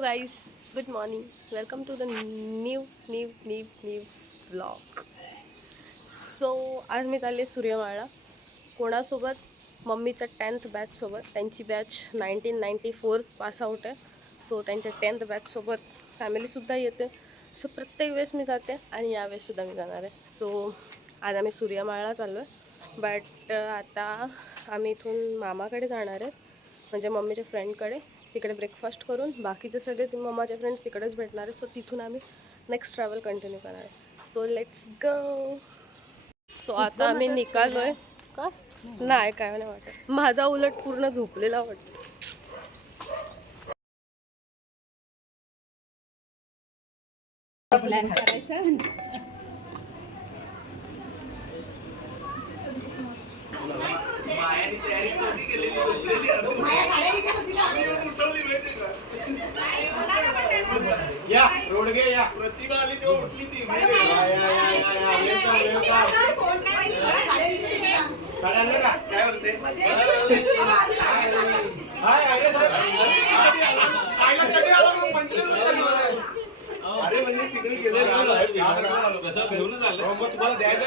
Guys good morning welcome to the new new new new vlog so आज मी चालले सूर्यमाळा. कोणासोबत? मम्मीचं टेन्थ बॅचसोबत त्यांची batch nineteen ninety four pass out आहे. सो त्यांच्या टेन्थ बॅचसोबत फॅमिलीसुद्धा येते. सो प्रत्येक वेळेस मी जाते आणि यावेळेससुद्धा मी जाणार आहे. सो आज आम्ही सूर्यमाळा चाललो आहे बट आता आम्ही इथून मामाकडे जाणार आहे. म्हणजे मम्मीच्या फ्रेंडकडे तिकडे ब्रेकफास्ट करून बाकीचे सगळे ते मम्माचे फ्रेंड्स तिकडेच भेटणार आहे सो तिथून आम्ही नेक्स्ट ट्रॅव्हल कंटिन्यू करणार आहे. सो लेट्स गो सो आता आम्ही निघालोय. का? नाही काय नाही वाटत. माझा उलट पूर्ण झोपलेला वाटतो. प्लॅन करायचा? मायाने तयारी कधी केलेली झोपलेली या रोडगे या. प्रतिभा आली तेव्हा उठली ती माहिती साड्या आणल्या का? का? काय बोलते हाय अरे साहेब कधी आला? मग? म्हटलं अरे म्हणजे तिकडे गेले तुम्हाला द्यायचं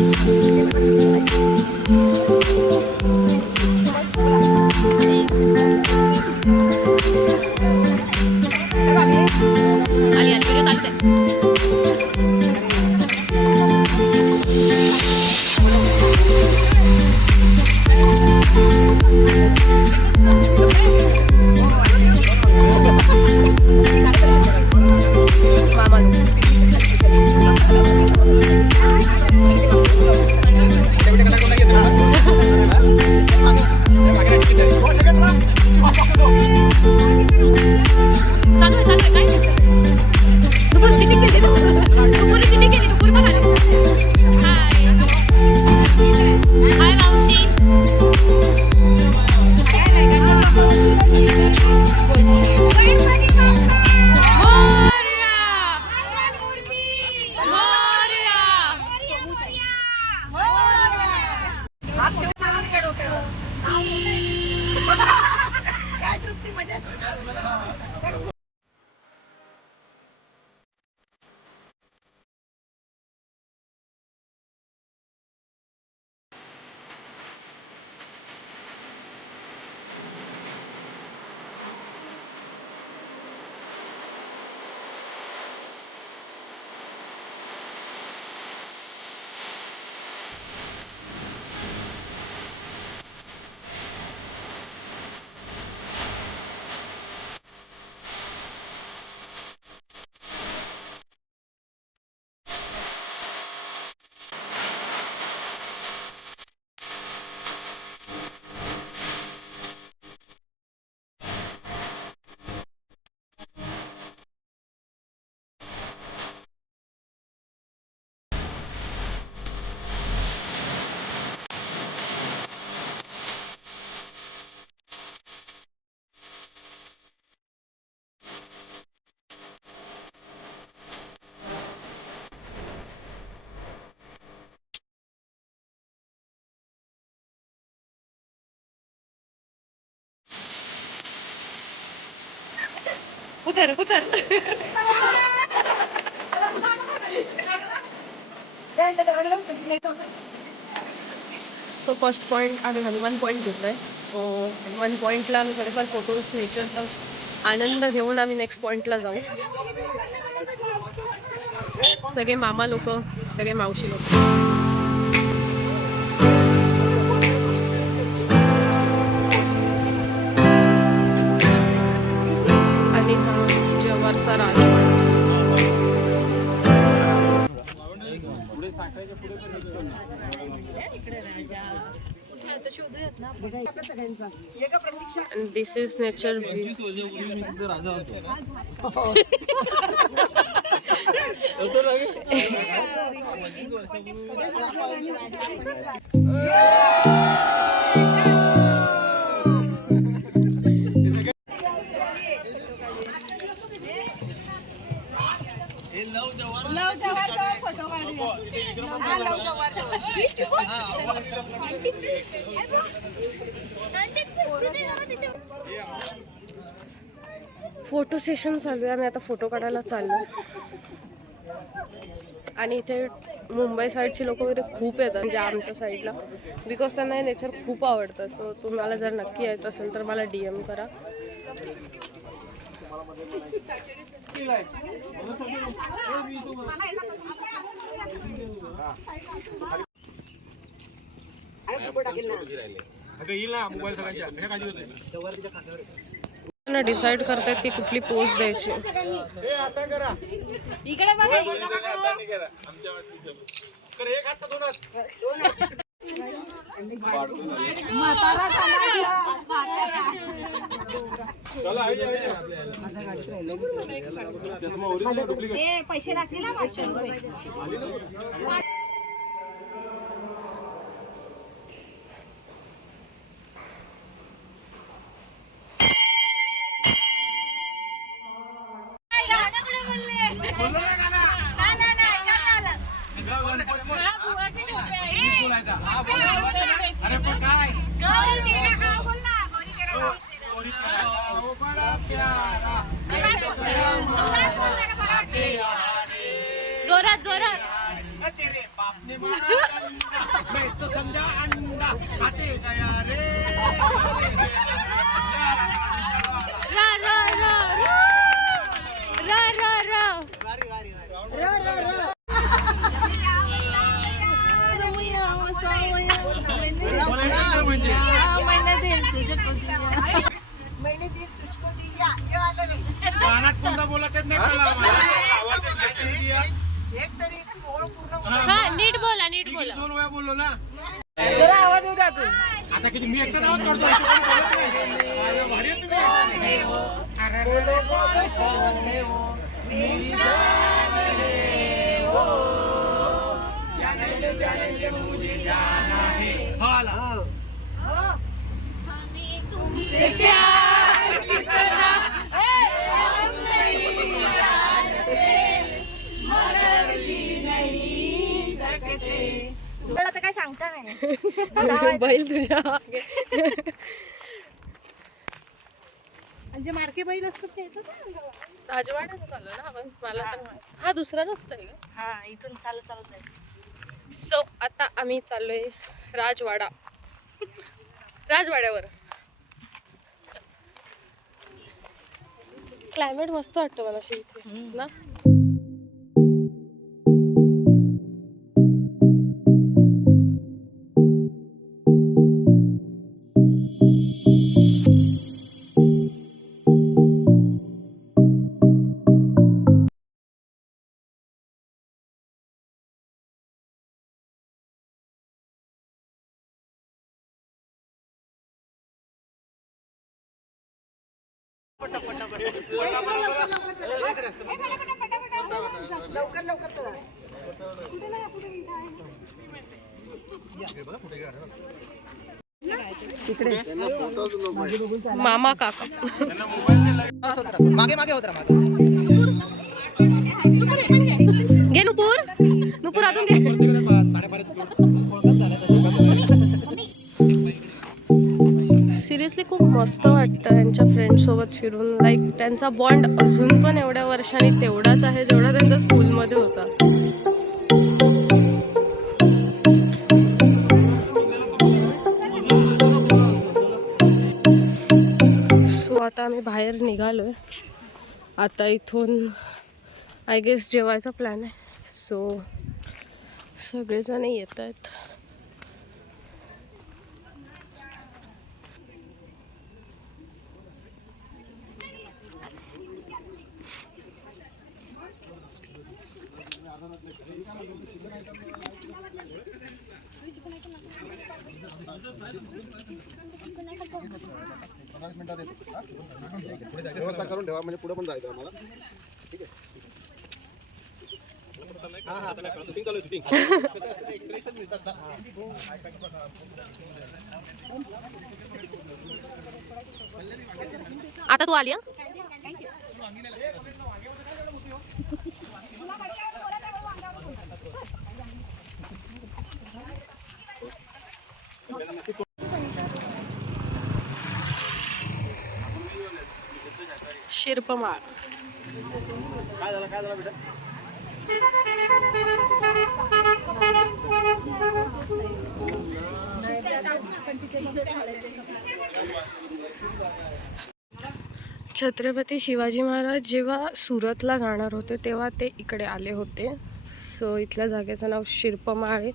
मामा mà chết उतर उतर. सो फर्स्ट पॉईंट आम्ही हनुमान पॉईंट घेतलाय. सो हनुमान पॉईंटला आम्ही थोडेफार फोटोज नेचरचा आनंद घेऊन आम्ही नेक्स्ट पॉईंटला जाऊ. सगळे मामा लोक सगळे मावशी लोक. This is nature view photo session चालू आहे. आम्ही आता फोटो काढायला चाललो. आणि इथे मुंबई साईडची लोक वगैरे खूप येतात म्हणजे आमच्या साईडला. बिकॉज त्यांना हे नेचर खूप आवडतं. सो तुम्हाला जर नक्की यायचं असेल तर मला डी एम करा. डिसाईड करतायत की कुठली पोस्ट द्यायची. पैसे लागले ना पाचशे रुपये तेरे बाप ने मारा मैं तो समझा अंडा. खाते गया रे. खाते गया र. र र र. र र र. महिने दिन तुझको दिया. ये आलं रे गाण्यात कोणता बोलत नाही कळलं. एक तरी ओळ पूर्ण हा नीट बोला नीट बोला दोन वेळा बोललो ना आवाज होता तू आता किती मी एकटाच आवाज करतो इथे कोणी बोलत नाही. अरे भारी आहे तुम्ही. अरे रे रे. हा आला. मला तर काय सांगता नाही बैल तुझ्या. म्हणजे मार्के बैल असतात ते राजवाड्यात चालू ना आपण? मला तर. हा दुसरा रस्ता आहे का? हा इथून चालत चालत जायचं सो आता आम्ही चाललोय राजवाडा. राजवाड्यावर. क्लायमेट मस्त वाटतं मला अशी इथे. ना? लवकर लवकर चला मामा काका. मागे मागे होत राहा मागे. मस्त वाटतं त्यांच्या फ्रेंडसोबत फिरून. लाईक त्यांचा बॉन्ड अजून पण एवढ्या वर्षांनी तेवढाच आहे जेवढा त्यांचा स्कूलमध्ये होता. सो आता आम्ही बाहेर निघालो आहे आता इथून आय गेस जेवायचा प्लॅन आहे. सो सगळेजण येत आहेत व्यवस्था करून ठेवा म्हणजे पुढे पण जायचं आम्हाला. ठीक आहे? हा, हा. आता तू आली हा शिरपमाळ छत्रपती शिवाजी महाराज जेव्हा सुरतला जाणार होते तेव्हा ते इकडे आले होते. सो इथल्या जागेचं नाव शिरपमाळ आहे.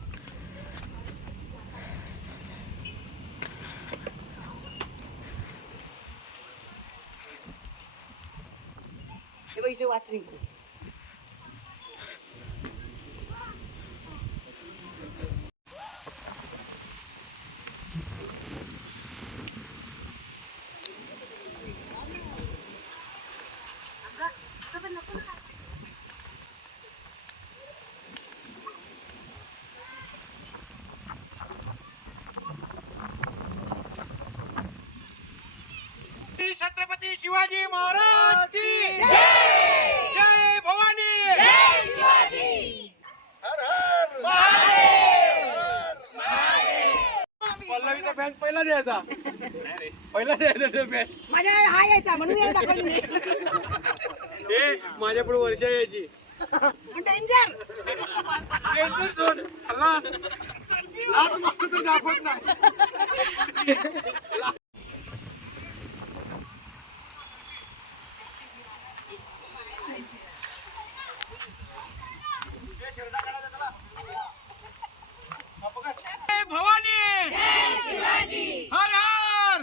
छत्रपती शिवाजी महाराज की जय! भवानी! जय शिवाजी! हर हर! पल्लवीचा फॅन पहिला द्यायचा. पहिला द्यायचा तो फॅन माझ्या हा यायचा म्हणून यायला दाखवली मी हे माझ्या पुढे वर्ष यायची. डेंजर तर दाखवत नाही जय भवानी जय शिवाजी हर हर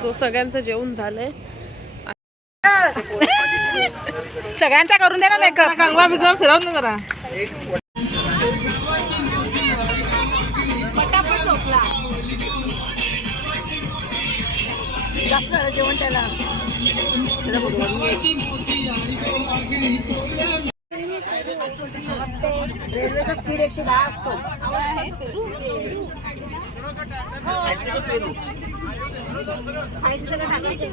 सो सगळ्यांचं जेवण झालंय. सगळ्यांचा करून दे ना मेकअप कंगवा बिगवा फिरवून जरा. जास्त झालं जेवण त्याला. रेल्वेचा स्पीड एकशे दहा असतो. खायची त्याला टाकायची.